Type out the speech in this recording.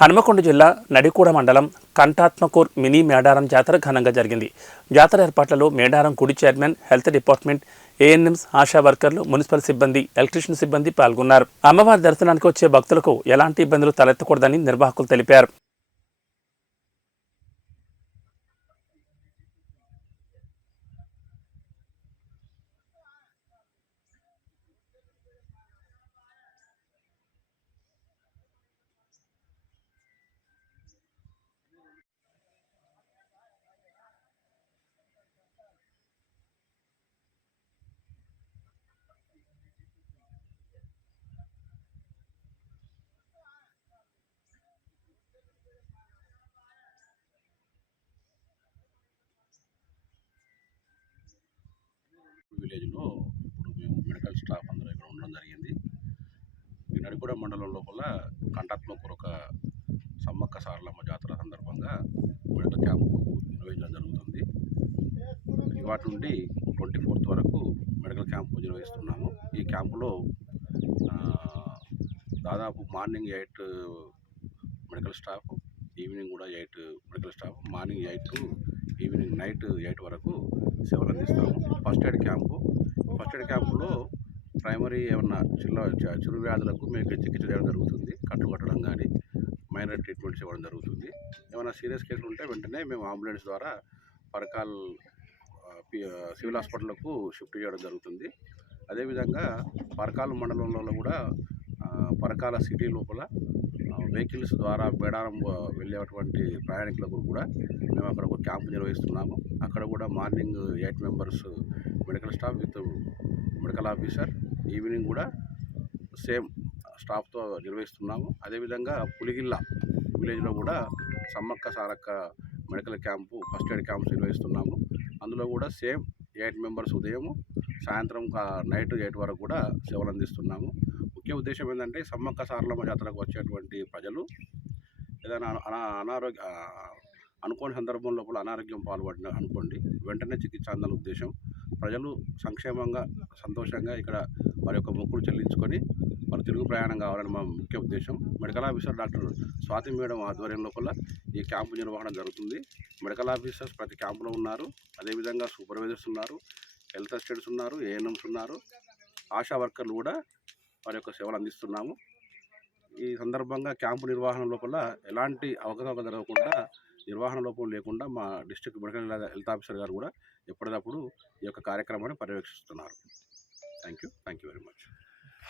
హనుమకొండ జిల్లా నడికూడ మండలం కంటాత్మకూర్ మినీ మేడారం జాతర ఘనంగా జరిగింది. జాతర ఏర్పాట్లలో మేడారం గుడి chairman health department ANMs ASHA వర్కర్లు మున్సిపల్ సిబ్బంది ఎలక్ట్రీషియన్ సిబ్బంది పాల్గొన్నారు. అమ్మవారి దర్శనానికి వచ్చే భక్తులకు ఎలాంటి ఇబ్బందులు తలెత్తకూడదని నిర్వాహకులు తెలిపారు. విలేజ్లో ఇప్పుడు మేము మెడికల్ స్టాఫ్ అందరూ ఇక్కడ ఉండడం జరిగింది. ఈ నడిగూడ మండలం లోపల కంటాత్మకూరు ఒక సమ్మక్క సారలమ్మ జాతర సందర్భంగా మెడికల్ క్యాంపు నిర్వహించడం జరుగుతుంది. ఇవాటి నుండి ట్వంటీ ఫోర్త్ వరకు మెడికల్ క్యాంపు నిర్వహిస్తున్నాము. ఈ క్యాంపులో దాదాపు morning eight medical staff evening కూడా eight medical staff morning eight to night eight వరకు సేవలు అందిస్తాము. First aid camp. First aid క్యాంపులో ప్రైమరీ ఏమన్నా చిల్ల చిరు వ్యాధులకు మేము చికిత్స చేయడం జరుగుతుంది. కట్టు కట్టడం కానీ మైనర్ ట్రీట్మెంట్స్ ఇవ్వడం జరుగుతుంది. ఏమైనా సీరియస్ కేసులు ఉంటే వెంటనే మేము అంబులెన్స్ ద్వారా పరకాల్ సివిల్ హాస్పిటల్కు షిఫ్ట్ చేయడం జరుగుతుంది. అదేవిధంగా పరకాల మండలంలో కూడా పరకాల సిటీ లోపల వెహికల్స్ ద్వారా బేడారం వెళ్ళేటువంటి ప్రయాణికులకు కూడా మేము అక్కడ ఒక క్యాంప్ నిర్వహిస్తున్నాము. అక్కడ కూడా morning eight members medical staff with medical officer evening కూడా సేమ్ స్టాఫ్తో నిర్వహిస్తున్నాము. అదేవిధంగా పులిగిల్ల విలేజ్లో కూడా Sammakka Sarakka medical camp first aid camps నిర్వహిస్తున్నాము. అందులో కూడా సేమ్ ఎయిట్ మెంబర్స్ ఉదయం సాయంత్రం కా- నైట్ ఎయిట్ వరకు కూడా సేవలు అందిస్తున్నాము ముఖ్య ఉద్దేశం ఏంటంటే సమ్మక్క సారలమ్మ జాతరకు వచ్చేటువంటి ప్రజలు ఏదైనా అనా- అనారోగ్య అనుకోని సందర్భం లోపల అనారోగ్యం పాల్పడిన అనుకోండి వెంటనే చికిత్స అందాల ఉద్దేశం. ప్రజలు సంక్షేమంగా సంతోషంగా ఇక్కడ వారి యొక్క మొక్కులు చెల్లించుకొని వారు తిరుగు ప్రయాణం కావాలని మా ముఖ్య ఉద్దేశం. Medical officer doctor Swathi madam ఆధ్వర్యం లోపల ఈ క్యాంపు నిర్వహణ జరుగుతుంది. మెడికల్ ఆఫీసర్స్ ప్రతి క్యాంపులో ఉన్నారు. అదేవిధంగా సూపర్వైజర్స్ ఉన్నారు. హెల్త్ అసిస్టెంట్స్ ఉన్నారు. ఏఎన్ఎంస్ ఉన్నారు. ఆశా వర్కర్లు కూడా వారి యొక్క సేవలు అందిస్తున్నాము. ఈ సందర్భంగా క్యాంపు నిర్వహణ లోపల ఎలాంటి అవకతవక జరగకుండా నిర్వహణ లోపం లేకుండా మా డిస్ట్రిక్ట్ మెడికల్ హెల్త్ ఆఫీసర్ గారు కూడా ఎప్పటికప్పుడు ఈ యొక్క కార్యక్రమాన్ని పర్యవేక్షిస్తున్నారు. Thank you thank you very much.